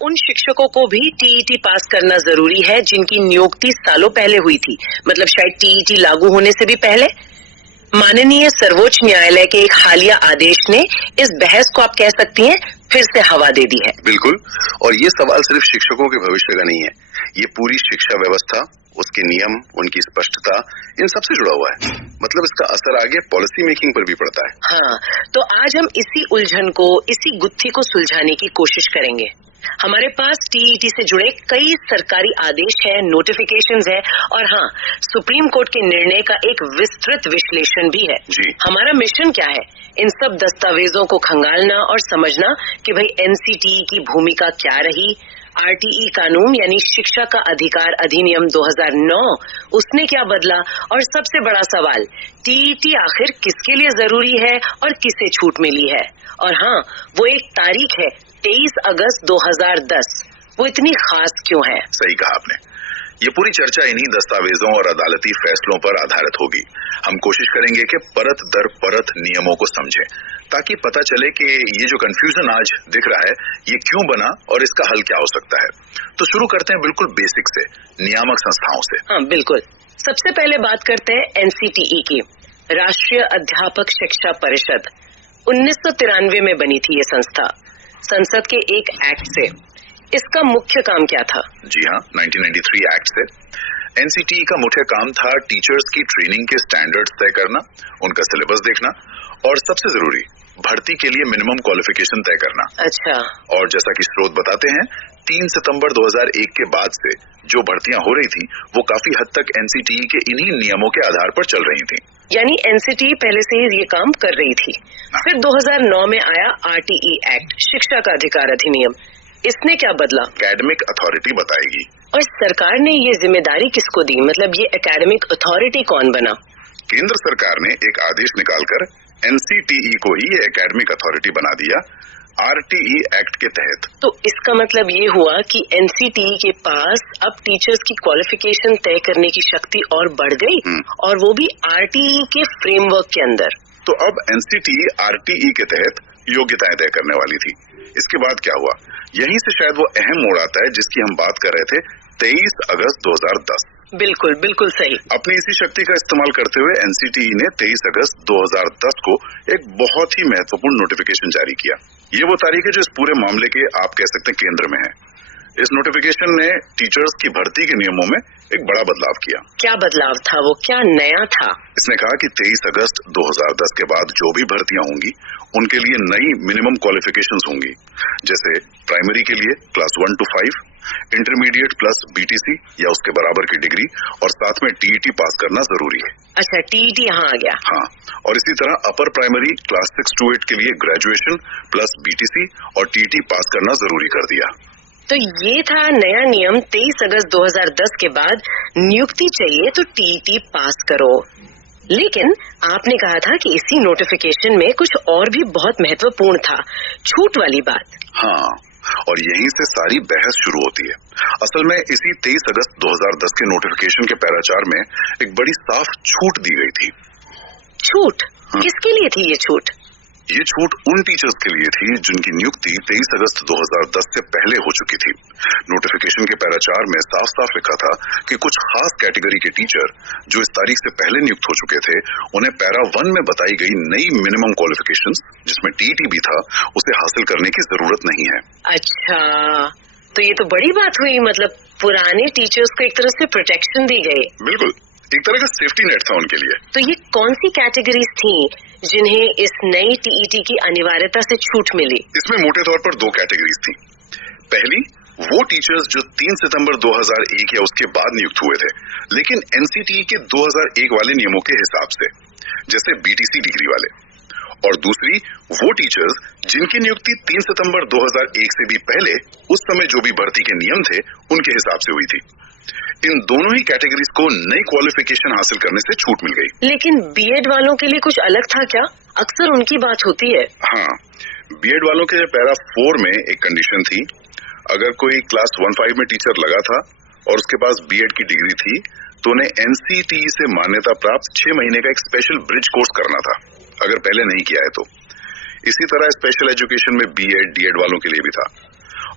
उन शिक्षकों को भी टीईटी पास करना जरूरी है जिनकी नियुक्ति सालों पहले हुई थी, मतलब शायद टीईटी लागू होने से भी पहले। माननीय सर्वोच्च न्यायालय के एक हालिया आदेश ने इस बहस को आप कह सकती हैं फिर से हवा दे दी है। बिल्कुल, और ये सवाल सिर्फ शिक्षकों के भविष्य का नहीं है, ये पूरी शिक्षा व्यवस्था, उसके नियम, उनकी स्पष्टता, इन सबसे जुड़ा हुआ है। मतलब इसका असर आगे पॉलिसी मेकिंग पर भी पड़ता है। हाँ, तो आज हम इसी उलझन को, इसी गुत्थी को सुलझाने की कोशिश करेंगे। हमारे पास टीईटी से जुड़े कई सरकारी आदेश है, नोटिफिकेशंस है, और हाँ, सुप्रीम कोर्ट के निर्णय का एक विस्तृत विश्लेषण भी है। जी। हमारा मिशन क्या है? इन सब दस्तावेजों को खंगालना और समझना कि भाई एनसीटीई की भूमिका क्या रही, आरटीई कानून यानी शिक्षा का अधिकार अधिनियम 2009 उसने क्या बदला, और सबसे बड़ा सवाल, टीईटी आखिर किसके लिए जरूरी है और किसे छूट मिली है। और हाँ, वो एक तारीख है 23 अगस्त 2010, वो इतनी खास क्यों है? सही कहा आपने। ये पूरी चर्चा इन्हीं दस्तावेजों और अदालती फैसलों पर आधारित होगी। हम कोशिश करेंगे कि परत दर परत नियमों को समझें, ताकि पता चले कि ये जो कंफ्यूजन आज दिख रहा है ये क्यों बना और इसका हल क्या हो सकता है। तो शुरू करते हैं बिल्कुल बेसिक से, नियामक संस्थाओं से। हाँ बिल्कुल, सबसे पहले बात करते हैं एनसीटीई की, राष्ट्रीय अध्यापक शिक्षा परिषद। 1993 में बनी थी ये संस्था, संसद के एक एक्ट से। इसका मुख्य काम क्या था? जी हाँ, 1993 एक्ट से एनसीटीई का मुख्य काम था टीचर्स की ट्रेनिंग के स्टैंडर्ड्स तय करना, उनका सिलेबस देखना, और सबसे जरूरी, भर्ती के लिए मिनिमम क्वालिफिकेशन तय करना। अच्छा। और जैसा कि स्रोत बताते हैं, 3 सितंबर 2001 के बाद से जो भर्तियां हो रही थी वो काफी हद तक एनसीटीई के इन्हीं नियमों के आधार पर चल रही थी। यानी एनसीटीई पहले से ही ये काम कर रही थी। फिर 2009 में आया आरटीई एक्ट, शिक्षा का अधिकार अधिनियम। इसने क्या बदला? एकेडमिक अथॉरिटी बताएगी। और सरकार ने ये जिम्मेदारी किसको दी, मतलब ये एकेडमिक अथॉरिटी कौन बना? केंद्र सरकार ने एक आदेश निकालकर एनसीटीई को ही एकेडमिक अथॉरिटी बना दिया, आरटीई एक्ट के तहत। तो इसका मतलब ये हुआ कि एनसीटीई के पास अब टीचर्स की क्वालिफिकेशन तय करने की शक्ति और बढ़ गई, और वो भी आरटीई के फ्रेमवर्क के अंदर। तो अब एनसीटीई आरटीई के तहत योग्यताएं तय करने वाली थी। इसके बाद क्या हुआ? यहीं से शायद वो अहम मोड़ आता है जिसकी हम बात कर रहे थे, 23 अगस्त 2010। बिल्कुल बिल्कुल सही। अपनी इसी शक्ति का इस्तेमाल करते हुए एनसीटीई ने 23 अगस्त 2010 को एक बहुत ही महत्वपूर्ण नोटिफिकेशन जारी किया। ये वो तारीख है जो इस पूरे मामले के, आप कह सकते हैं, केंद्र में है। इस नोटिफिकेशन ने टीचर्स की भर्ती के नियमों में एक बड़ा बदलाव किया। क्या बदलाव था वो, क्या नया था? इसने कहा कि 23 अगस्त 2010 के बाद जो भी भर्तियां होंगी उनके लिए नई मिनिमम क्वालिफिकेशंस होंगी, जैसे प्राइमरी के लिए class 1 to 5, intermediate plus BTC या उसके बराबर की डिग्री, और साथ में टीईटी पास करना जरूरी है। अच्छा, टीईटी यहाँ आ गया। हाँ, और इसी तरह अपर प्राइमरी क्लास 6 to 8 के लिए ग्रेजुएशन प्लस बीटीसी और टीईटी पास करना जरूरी कर दिया। तो ये था नया नियम। 23 अगस्त 2010 के बाद नियुक्ति चाहिए तो टीईटी पास करो। लेकिन आपने कहा था कि इसी नोटिफिकेशन में कुछ और भी बहुत महत्वपूर्ण था, छूट वाली बात। हाँ, और यहीं से सारी बहस शुरू होती है। असल में इसी 23 अगस्त 2010 के नोटिफिकेशन के पैरा 4 में एक बड़ी साफ छूट दी गई थी। छूट? किसके लिए थी ये छूट? ये छूट उन टीचर्स के लिए थी जिनकी नियुक्ति 23 अगस्त 2010 से पहले हो चुकी थी। नोटिफिकेशन के पैरा 4 में साफ साफ लिखा था कि कुछ खास कैटेगरी के टीचर जो इस तारीख से पहले नियुक्त हो चुके थे, उन्हें पैरा 1 में बताई गई नई मिनिमम क्वालिफिकेशंस, जिसमें टीईटी भी था, उसे हासिल करने की जरूरत नहीं है। अच्छा, तो ये तो बड़ी बात हुई, मतलब पुराने टीचर्स को एक तरह से प्रोटेक्शन दी गई। बिल्कुल, एक तरह का सेफ्टी नेट था उनके लिए। तो ये कौन सी कैटेगरीज थी जिन्हें इस नई टीईटी की अनिवार्यता से छूट मिली? इसमें मोटे तौर पर 2 कैटेगरीज थी। पहली, वो टीचर्स जो 3 सितंबर 2001 या उसके बाद नियुक्त हुए थे, लेकिन एनसीटीई के 2001 वाले नियमों के हिसाब से, जैसे बीटीसी डिग्री वाले। और दूसरी, वो टीचर्स जिनकी नियुक्ति 3 सितंबर 2001 से भी पहले, उस समय जो भी भर्ती के नियम थे उनके हिसाब से हुई थी। इन दोनों ही कैटेगरीज को नई क्वालिफिकेशन हासिल करने से छूट मिल गई। लेकिन बीएड वालों के लिए कुछ अलग था क्या? अक्सर उनकी बात होती है। हाँ, बीएड वालों के पैरा 4 में एक कंडीशन थी, अगर कोई क्लास 1-5 में टीचर लगा था और उसके पास बीएड की डिग्री थी तो उन्हें एनसीटीई से मान्यता प्राप्त 6 महीने का एक स्पेशल ब्रिज कोर्स करना था, अगर पहले नहीं किया है तो। इसी तरह स्पेशल एजुकेशन में बीएड, डीएड वालों के लिए भी था।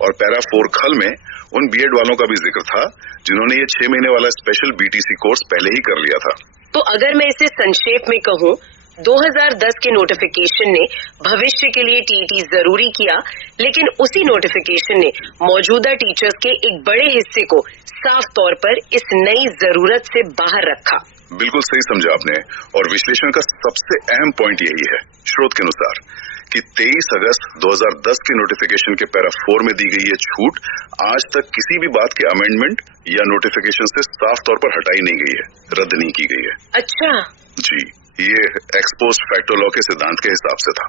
और पैरा 4 खल में उन बीएड वालों का भी जिक्र था जिन्होंने ये 6 महीने वाला स्पेशल बीटीसी कोर्स पहले ही कर लिया था। तो अगर मैं इसे संक्षेप में कहूँ, 2010 के नोटिफिकेशन ने भविष्य के लिए टीईटी जरूरी किया, लेकिन उसी नोटिफिकेशन ने मौजूदा टीचर्स के एक बड़े हिस्से को साफ तौर पर इस नई जरूरत से बाहर रखा। बिल्कुल सही समझा आपने, और विश्लेषण का सबसे अहम पॉइंट यही है स्रोत के अनुसार कि 23 अगस्त 2010 के नोटिफिकेशन के पैरा 4 में दी गई ये छूट आज तक किसी भी बात के अमेंडमेंट या नोटिफिकेशन से साफ तौर पर हटाई नहीं गई है, रद्द नहीं की गई है। अच्छा जी, ये एक्सपोस्ट फैक्टो लॉ के सिद्धांत के हिसाब से था।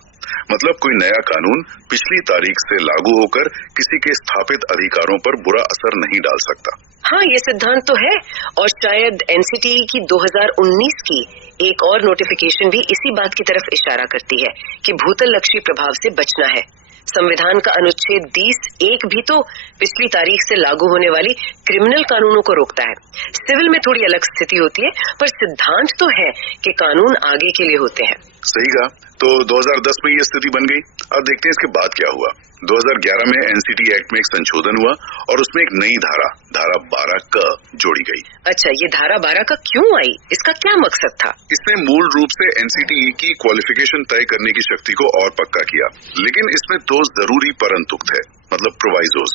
मतलब कोई नया कानून पिछली तारीख से लागू होकर किसी के स्थापित अधिकारों पर बुरा असर नहीं डाल सकता। हाँ, ये सिद्धांत तो है, और शायद एनसीटीई की 2019 की एक और नोटिफिकेशन भी इसी बात की तरफ इशारा करती है कि भूतललक्षी प्रभाव से बचना है। संविधान का अनुच्छेद 20(1) भी तो पिछली तारीख से लागू होने वाली क्रिमिनल कानूनों को रोकता है। सिविल में थोड़ी अलग स्थिति होती है, पर सिद्धांत तो है कि कानून आगे के लिए होते हैं। सही कहा। तो 2010 में ये स्थिति बन गई। अब देखते हैं इसके बाद क्या हुआ। 2011 में एनसीटी एक्ट में एक संशोधन हुआ और उसमें एक नई धारा 12 क जोड़ी गई। अच्छा, ये धारा 12 का क्यों आई? इसका क्या मकसद था? इसने मूल रूप से एनसीटीई की क्वालिफिकेशन तय करने की शक्ति को और पक्का किया, लेकिन इसमें 2 जरूरी परंतुक थे, मतलब प्रोवाइजोस।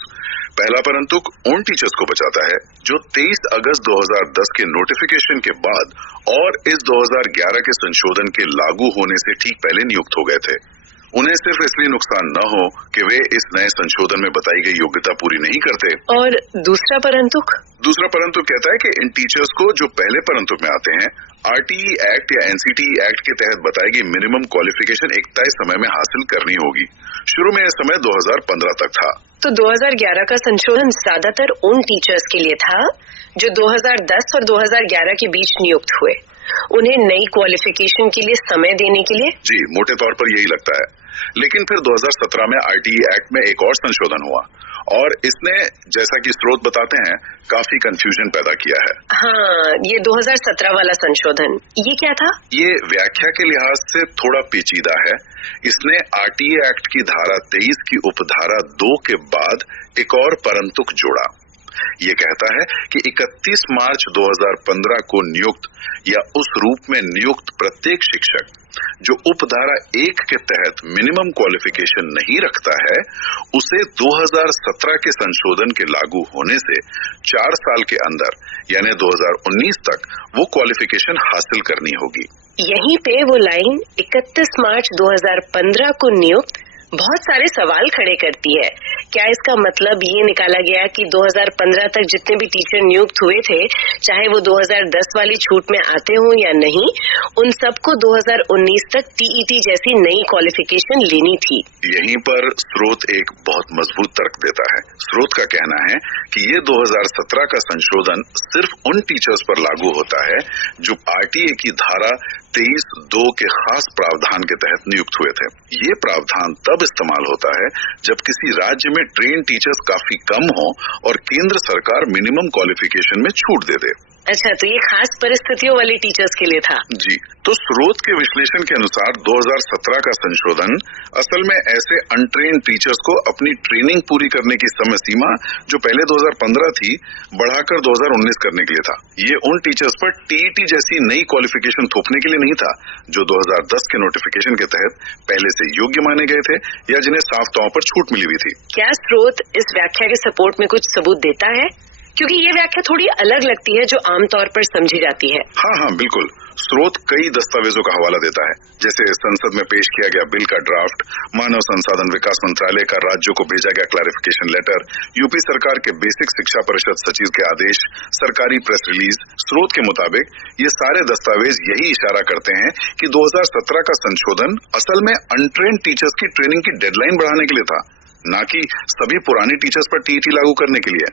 पहला परंतुक उन टीचर्स को बचाता है जो 23 अगस्त 2010 के नोटिफिकेशन के बाद और इस 2011 के संशोधन के लागू होने से ठीक पहले नियुक्त हो गए थे। उन्हें सिर्फ इसलिए नुकसान न हो कि वे इस नए संशोधन में बताई गई योग्यता पूरी नहीं करते। और दूसरा परंतुक? दूसरा परंतुक कहता है कि इन टीचर्स को जो पहले परंतुक में आते हैं, आरटीई एक्ट या एनसीटीई एक्ट के तहत बताई गई मिनिमम क्वालिफिकेशन एक तय समय में हासिल करनी होगी। शुरू में यह समय 2015 तक था। तो 2011 का संशोधन ज्यादातर उन टीचर्स के लिए था जो 2010 और 2011 के बीच नियुक्त हुए, उन्हें नई क्वालिफिकेशन के लिए समय देने के लिए। जी, मोटे तौर पर यही लगता है। लेकिन फिर 2017 में आरटीई एक्ट में एक और संशोधन हुआ और इसने, जैसा कि स्रोत बताते हैं, काफी कंफ्यूजन पैदा किया है। हाँ, ये 2017 वाला संशोधन, ये क्या था? ये व्याख्या के लिहाज से थोड़ा पेचीदा है। इसने आरटीई एक्ट की धारा 23 की उपधारा 2 के बाद एक और परंतुक जोड़ा। ये कहता है कि 31 मार्च 2015 को नियुक्त या उस रूप में नियुक्त प्रत्येक शिक्षक जो उपधारा 1 के तहत मिनिमम क्वालिफिकेशन नहीं रखता है, उसे 2017 के संशोधन के लागू होने से 4 साल के अंदर यानी 2019 तक वो क्वालिफिकेशन हासिल करनी होगी। यहीं पे वो लाइन 31 मार्च 2015 को नियुक्त बहुत सारे सवाल खड़े करती है। क्या इसका मतलब ये निकाला गया कि 2015 तक जितने भी टीचर नियुक्त हुए थे, चाहे वो 2010 वाली छूट में आते हों या नहीं, उन सबको 2019 तक टीईटी जैसी नई क्वालिफिकेशन लेनी थी? यहीं पर स्रोत एक बहुत मजबूत तर्क देता है। स्रोत का कहना है कि ये 2017 का संशोधन सिर्फ उन टीचर्स पर लागू होता है जो आरटीए की धारा 23(2) के खास प्रावधान के तहत नियुक्त हुए थे। ये प्रावधान तब इस्तेमाल होता है जब किसी राज्य में ट्रेन टीचर्स काफी कम हो और केंद्र सरकार मिनिमम क्वालिफिकेशन में छूट दे दे। अच्छा, तो ये खास परिस्थितियों वाले टीचर्स के लिए था। जी, तो स्रोत के विश्लेषण के अनुसार 2017 का संशोधन असल में ऐसे अनट्रेन टीचर्स को अपनी ट्रेनिंग पूरी करने की समय सीमा जो पहले 2015 थी बढ़ाकर 2019 करने के लिए था। ये उन टीचर्स पर टीईटी जैसी नई क्वालिफिकेशन थोपने के लिए नहीं था जो 2010 के नोटिफिकेशन के तहत पहले से योग्य माने गए थे या जिन्हें साफ तौर पर छूट मिली हुई थी। क्या स्रोत इस व्याख्या के सपोर्ट में कुछ सबूत देता है? क्योंकि ये व्याख्या थोड़ी अलग लगती है जो आमतौर पर समझी जाती है। हाँ, बिल्कुल। स्रोत कई दस्तावेजों का हवाला देता है, जैसे संसद में पेश किया गया बिल का ड्राफ्ट, मानव संसाधन विकास मंत्रालय का राज्यों को भेजा गया क्लैरिफिकेशन लेटर, यूपी सरकार के बेसिक शिक्षा परिषद सचिव के आदेश, सरकारी प्रेस रिलीज। स्रोत के मुताबिक ये सारे दस्तावेज यही इशारा करते हैं कि 2017 का संशोधन असल में अनट्रेन्ड टीचर्स की ट्रेनिंग की डेडलाइन बढ़ाने के लिए था, ना कि सभी पुराने टीचर्स पर टीईटी लागू करने के लिए।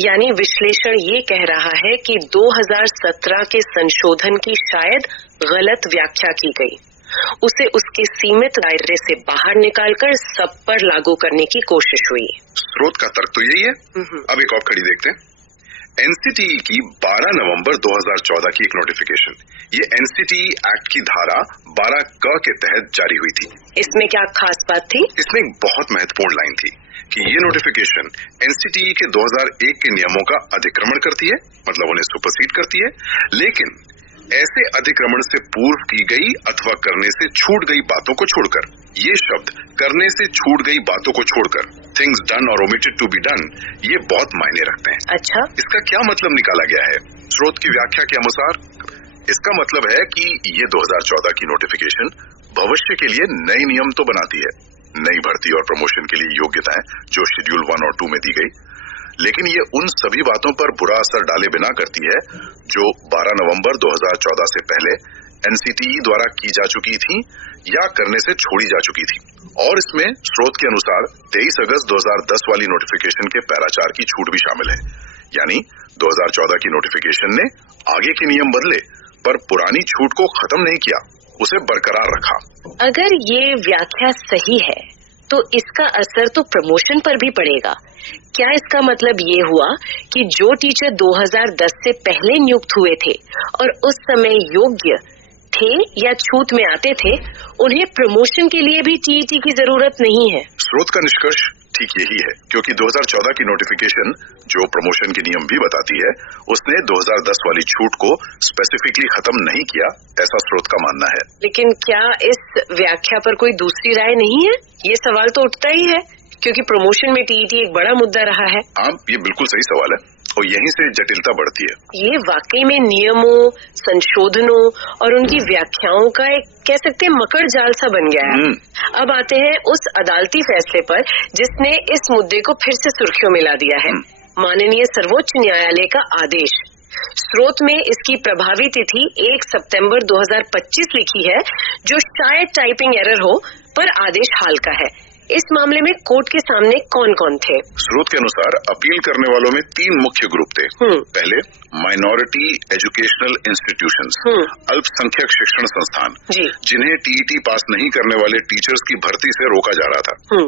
यानी विश्लेषण ये कह रहा है कि 2017 के संशोधन की शायद गलत व्याख्या की गई, उसे उसके सीमित दायरे से बाहर निकालकर सब पर लागू करने की कोशिश हुई। स्रोत का तर्क तो यही है। अब एक और खड़ी देखते हैं। एनसीटीई की 12 नवंबर 2014 की एक नोटिफिकेशन, ये एनसीटीई एक्ट की धारा 12 क के तहत जारी हुई थी। इसमें क्या खास बात थी? इसमें एक बहुत महत्वपूर्ण लाइन थी कि ये नोटिफिकेशन एनसीटीई के 2001 के नियमों का अतिक्रमण करती है, मतलब उन्हें सुपरसीड करती है, लेकिन ऐसे अतिक्रमण से पूर्व की गई अथवा करने से छूट गई बातों को छोड़कर, ये शब्द करने से छूट गई बातों को छोड़कर, थिंग्स डन और ओमिटेड टू बी डन, ये बहुत मायने रखते हैं। अच्छा, इसका क्या मतलब निकाला गया है? स्रोत की व्याख्या के अनुसार इसका मतलब है कि ये 2014 की नोटिफिकेशन भविष्य के लिए नए नियम तो बनाती है, नई भर्ती और प्रमोशन के लिए योग्यताएं जो शेड्यूल 1 और 2 में दी गई, लेकिन ये उन सभी बातों पर बुरा असर डाले बिना करती है जो 12 नवंबर 2014 से पहले एनसीटीई द्वारा की जा चुकी थी या करने से छोड़ी जा चुकी थी। और इसमें स्रोत के अनुसार 23 अगस्त 2010 वाली नोटिफिकेशन के पैरा 4 की छूट भी शामिल है। यानी 2014 की नोटिफिकेशन ने आगे के नियम बदले पर पुरानी छूट को खत्म नहीं किया, उसे बरकरार रखा। अगर ये व्याख्या सही है तो इसका असर तो प्रमोशन पर भी पड़ेगा। क्या इसका मतलब ये हुआ कि जो टीचर 2010 से पहले नियुक्त हुए थे और उस समय योग्य थे या छूट में आते थे, उन्हें प्रमोशन के लिए भी टीईटी की जरूरत नहीं है? स्रोत का निष्कर्ष ठीक यही है, क्योंकि 2014 की नोटिफिकेशन जो प्रमोशन के नियम भी बताती है, उसने 2010 वाली छूट को स्पेसिफिकली खत्म नहीं किया, ऐसा स्रोत का मानना है। लेकिन क्या इस व्याख्या पर कोई दूसरी राय नहीं है? ये सवाल तो उठता ही है, क्योंकि प्रमोशन में टीईटी एक बड़ा मुद्दा रहा है। हाँ, ये बिल्कुल सही सवाल है और यहीं से जटिलता बढ़ती है। ये वाकई में नियमों, संशोधनों और उनकी व्याख्याओं का एक कह सकते हैं मकड़ जाल सा बन गया है। अब आते हैं उस अदालती फैसले पर जिसने इस मुद्दे को फिर से सुर्खियों में ला दिया है। माननीय सर्वोच्च न्यायालय का आदेश। स्रोत में इसकी प्रभावी तिथि 1 सितंबर 2025 लिखी है, जो शायद टाइपिंग एरर हो, पर आदेश हाल का है। इस मामले में कोर्ट के सामने कौन कौन थे? स्रोत के अनुसार अपील करने वालों में 3 मुख्य ग्रुप थे। पहले माइनॉरिटी एजुकेशनल इंस्टीट्यूशंस, अल्पसंख्यक शिक्षण संस्थान, जिन्हें टीईटी पास नहीं करने वाले टीचर्स की भर्ती से रोका जा रहा था।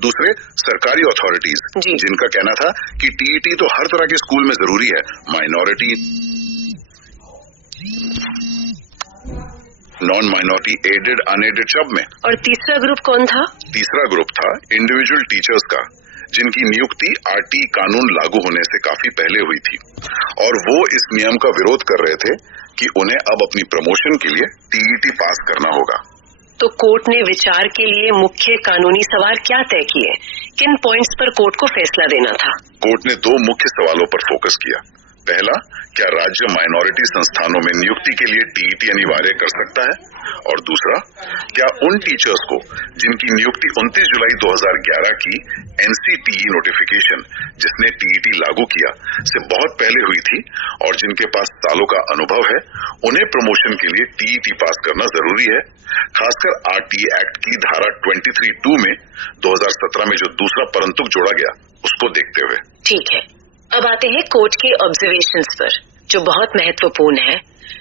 दूसरे सरकारी अथॉरिटीज, जिनका कहना था कि टीईटी तो हर तरह के स्कूल में जरूरी है, minority non minority aided unaided सब में। और तीसरा ग्रुप कौन था? तीसरा ग्रुप था इंडिविजुअल टीचर्स का, जिनकी नियुक्ति आरटी कानून लागू होने से काफी पहले हुई थी और वो इस नियम का विरोध कर रहे थे कि उन्हें अब अपनी प्रमोशन के लिए टीईटी पास करना होगा। तो कोर्ट ने विचार के लिए मुख्य कानूनी सवाल क्या तय किए? किन पॉइंट्स पर कोर्ट को फैसला देना था? कोर्ट ने 2 मुख्य सवालों पर फोकस किया। पहला, क्या राज्य माइनॉरिटी संस्थानों में नियुक्ति के लिए टीईटी अनिवार्य कर सकता है? और दूसरा, क्या उन टीचर्स को जिनकी नियुक्ति 29 जुलाई 2011 की एनसीटीई नोटिफिकेशन, जिसने टीईटी लागू किया, से बहुत पहले हुई थी और जिनके पास सालों का अनुभव है, उन्हें प्रमोशन के लिए टीईटी पास करना जरूरी है, खासकर आरटीए एक्ट की धारा 23(2) में 2017 में जो दूसरा परंतुक जोड़ा गया, उसको देखते हुए। ठीक है, अब आते हैं कोर्ट के ऑब्जर्वेशंस पर, जो बहुत महत्वपूर्ण है।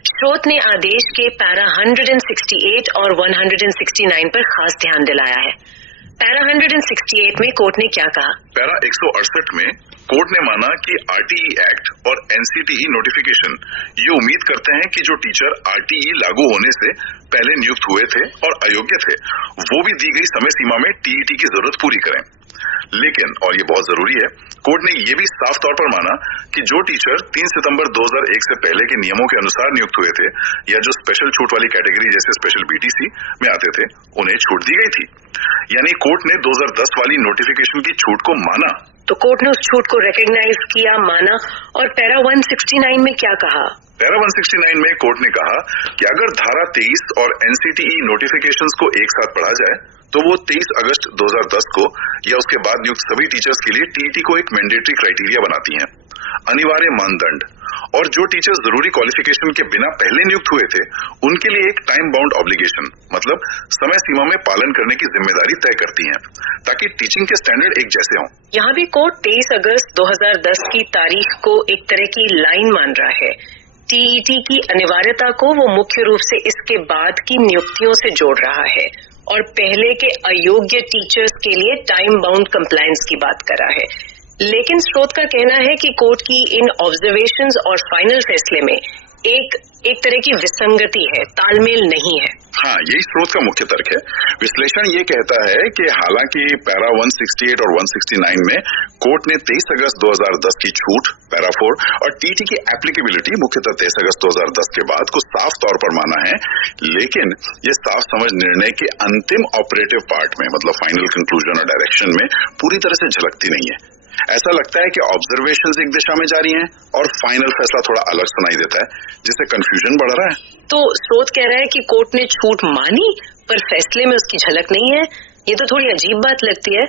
स्रोत ने आदेश के पैरा 168 और 169 पर खास ध्यान दिलाया है। पैरा 168 में कोर्ट ने क्या कहा? पैरा 168 में कोर्ट ने माना कि आरटीई एक्ट और एनसीटीई नोटिफिकेशन ये उम्मीद करते हैं कि जो टीचर आरटीई लागू होने से पहले नियुक्त हुए थे और अयोग्य थे, वो भी दी गई समय सीमा में टीईटी की जरूरत पूरी करें। लेकिन, और ये बहुत जरूरी है, कोर्ट ने ये भी साफ तौर पर माना कि जो टीचर 3 सितंबर 2001 से पहले के नियमों के अनुसार नियुक्त हुए थे या जो स्पेशल छूट वाली कैटेगरी जैसे स्पेशल बीटीसी में आते थे, उन्हें छूट दी गई थी। यानी कोर्ट ने 2010 वाली नोटिफिकेशन की छूट को माना। तो कोर्ट ने उस छूट को रिकॉग्नाइज किया, माना। और पैरा 169 में क्या कहा? पैरा 169 में कोर्ट ने कहा कि अगर धारा 23 और एनसीटीई नोटिफिकेशंस को एक साथ पढ़ा जाए तो वो 23 अगस्त 2010 को या उसके बाद नियुक्त सभी टीचर्स के लिए टीईटी को एक मैंडेटरी क्राइटेरिया बनाती हैं, अनिवार्य मानदंड, और जो टीचर्स जरूरी क्वालिफिकेशन के बिना पहले नियुक्त हुए थे, उनके लिए एक टाइम बाउंड ऑब्लिगेशन, मतलब समय सीमा में पालन करने की जिम्मेदारी तय करती हैं, ताकि टीचिंग के स्टैंडर्ड एक जैसे हों। यहाँ भी कोर्ट 23 अगस्त 2010 की तारीख को एक तरह की लाइन मान रहा है। टीईटी की अनिवार्यता को वो मुख्य रूप से इसके बाद की नियुक्तियों से जोड़ रहा है और पहले के अयोग्य टीचर्स के लिए टाइम बाउंड कंप्लायंस की बात कर रहा है। लेकिन स्रोत का कहना है कि कोर्ट की इन ऑब्जर्वेशंस और फाइनल फैसले में एक तरह की विसंगति है, तालमेल नहीं है। हाँ, यही स्रोत का मुख्य तर्क है। विश्लेषण ये कहता है कि हालांकि पैरा 168 और 169 में कोर्ट ने 23 अगस्त 2010 की छूट पैरा 4 और टीटी की एप्लीकेबिलिटी मुख्यतः 23 अगस्त 2010 के बाद को साफ तौर पर माना है, लेकिन ये साफ समझ निर्णय के अंतिम ऑपरेटिव पार्ट में मतलब फाइनल कंक्लूजन और डायरेक्शन में पूरी तरह से झलकती नहीं है। ऐसा लगता है कि ऑब्जर्वेशंस एक दिशा में जारी हैं और फाइनल फैसला थोड़ा अलग सुनाई देता है, जिससे कंफ्यूजन बढ़ रहा है। तो स्रोत कह रहा है कि कोर्ट ने छूट मानी पर फैसले में उसकी झलक नहीं है। ये तो थोड़ी अजीब बात लगती है।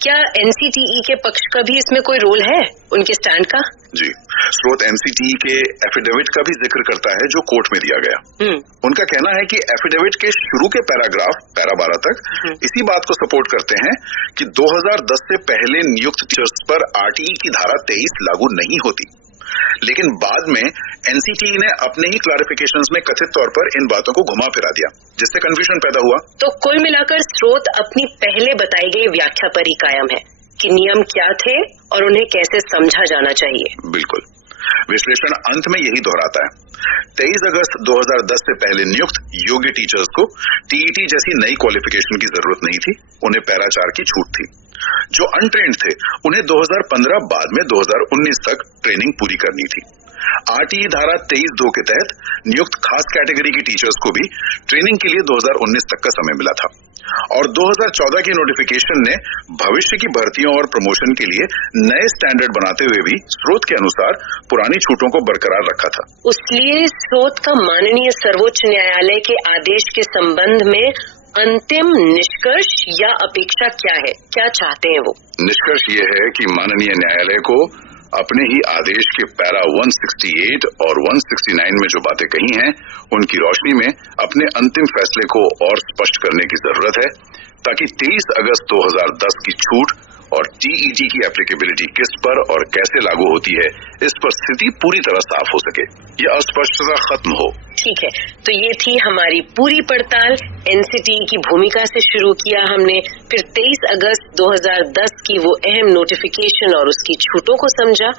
क्या एनसीटीई के पक्ष का भी इसमें कोई रोल है, उनके स्टैंड का? जी, स्रोत एनसीटीई के एफिडेविट का भी जिक्र करता है जो कोर्ट में दिया गया। उनका कहना है कि एफिडेविट के शुरू के पैराग्राफ पैरा 12 तक इसी बात को सपोर्ट करते हैं कि 2010 से पहले नियुक्त टीचर्स पर आरटीई की धारा 23 लागू नहीं होती, लेकिन बाद में एनसीटीई ने अपने ही क्लैरिफिकेशंस में कथित तौर पर इन बातों को घुमा फिरा दिया, जिससे कंफ्यूजन पैदा हुआ। तो कुल मिलाकर स्रोत अपनी पहले बताई गई व्याख्या पर ही कायम है कि नियम क्या थे और उन्हें कैसे समझा जाना चाहिए। बिल्कुल, विश्लेषण अंत में यही दोहराता है। 23 अगस्त 2010 से पहले नियुक्त योग्य टीचर्स को टीईटी जैसी नई क्वालिफिकेशन की जरूरत नहीं थी, उन्हें पैरा 4 की छूट थी। जो अनट्रेन्ड थे उन्हें 2015 बाद में 2019 तक ट्रेनिंग पूरी करनी थी। आरटीई धारा 23(2) के तहत नियुक्त खास कैटेगरी की टीचर्स को भी ट्रेनिंग के लिए 2019 तक का समय मिला था और 2014 की नोटिफिकेशन ने भविष्य की भर्तियों और प्रमोशन के लिए नए स्टैंडर्ड बनाते हुए भी स्रोत के अनुसार पुरानी छूटों को बरकरार रखा था। उसलिए स्रोत का माननीय सर्वोच्च न्यायालय के आदेश के संबंध में अंतिम निष्कर्ष या अपेक्षा क्या है, क्या चाहते हैं वो? निष्कर्ष ये है कि माननीय न्यायालय को अपने ही आदेश के पैरा 168 और 169 में जो बातें कही हैं, उनकी रोशनी में अपने अंतिम फैसले को और स्पष्ट करने की जरूरत है, ताकि 23 अगस्त 2010 की छूट और टीईटी की एप्लीकेबिलिटी किस पर और कैसे लागू होती है, इस पर स्थिति पूरी तरह साफ हो सके, ये अस्पष्टता खत्म हो। ठीक है, तो ये थी हमारी पूरी पड़ताल। एनसीटीई की भूमिका से शुरू किया हमने, फिर 23 अगस्त 2010 की वो अहम नोटिफिकेशन और उसकी छूटों को समझा,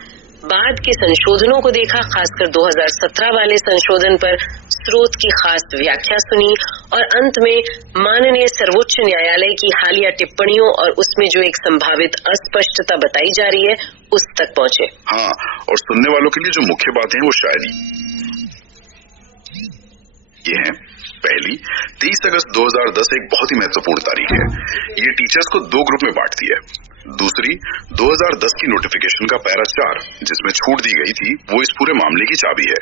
बाद के संशोधनों को देखा, खासकर 2017 वाले संशोधन पर स्रोत की खास व्याख्या सुनी और अंत में माननीय सर्वोच्च न्यायालय की हालिया टिप्पणियों और उसमें जो एक संभावित अस्पष्टता बताई जा रही है उस तक पहुंचे। हाँ, और सुनने वालों के लिए जो मुख्य बातें हैं वो शायद ये है। पहली, 23 अगस्त 2010 एक बहुत ही महत्वपूर्ण तारीख है। ये टीचर्स को दो ग्रुप में बांटती है। दूसरी, 2010 की नोटिफिकेशन का पैरा 4 जिसमें छूट दी गई थी वो इस पूरे मामले की चाबी है।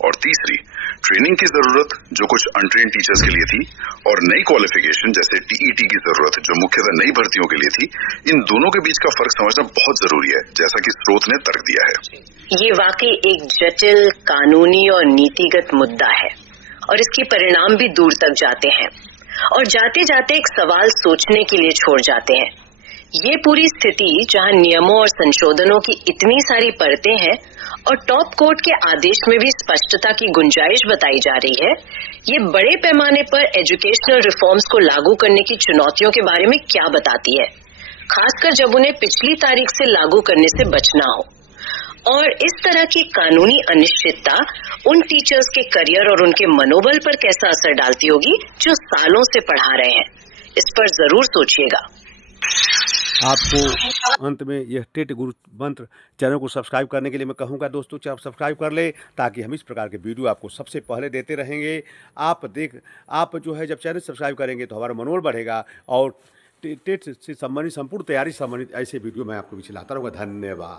और तीसरी, ट्रेनिंग की जरूरत जो कुछ अनट्रेन्ड टीचर्स के लिए थी और नई क्वालिफिकेशन जैसे टीईटी की जरूरत जो मुख्यतः नई भर्तियों के लिए थी, इन दोनों के बीच का फर्क समझना बहुत जरूरी है, जैसा कि स्रोत ने तर्क दिया है। ये वाकई एक जटिल कानूनी और नीतिगत मुद्दा है और इसके परिणाम भी दूर तक जाते हैं और जाते जाते एक सवाल सोचने के लिए छोड़ जाते हैं। ये पूरी स्थिति जहां नियमों और संशोधनों की इतनी सारी परतें हैं और टॉप कोर्ट के आदेश में भी स्पष्टता की गुंजाइश बताई जा रही है, ये बड़े पैमाने पर एजुकेशनल रिफॉर्म्स को लागू करने की चुनौतियों के बारे में क्या बताती है, खासकर जब उन्हें पिछली तारीख से लागू करने से बचना हो। और इस तरह की कानूनी अनिश्चितता उन टीचर्स के करियर और उनके मनोबल पर कैसा असर डालती होगी जो सालों से पढ़ा रहे हैं, इस पर जरूर सोचिएगा। आपको अंत में यह टेट गुरु मंत्र चैनल को सब्सक्राइब करने के लिए मैं कहूँगा दोस्तों, आप सब्सक्राइब कर ले ताकि हम इस प्रकार के वीडियो आपको सबसे पहले देते रहेंगे। आप जो है जब चैनल सब्सक्राइब करेंगे तो हमारा मनोबल बढ़ेगा और टेट से संबंधित संपूर्ण तैयारी संबंधित ऐसे वीडियो मैं आपको भी लाता रहूँगा। धन्यवाद।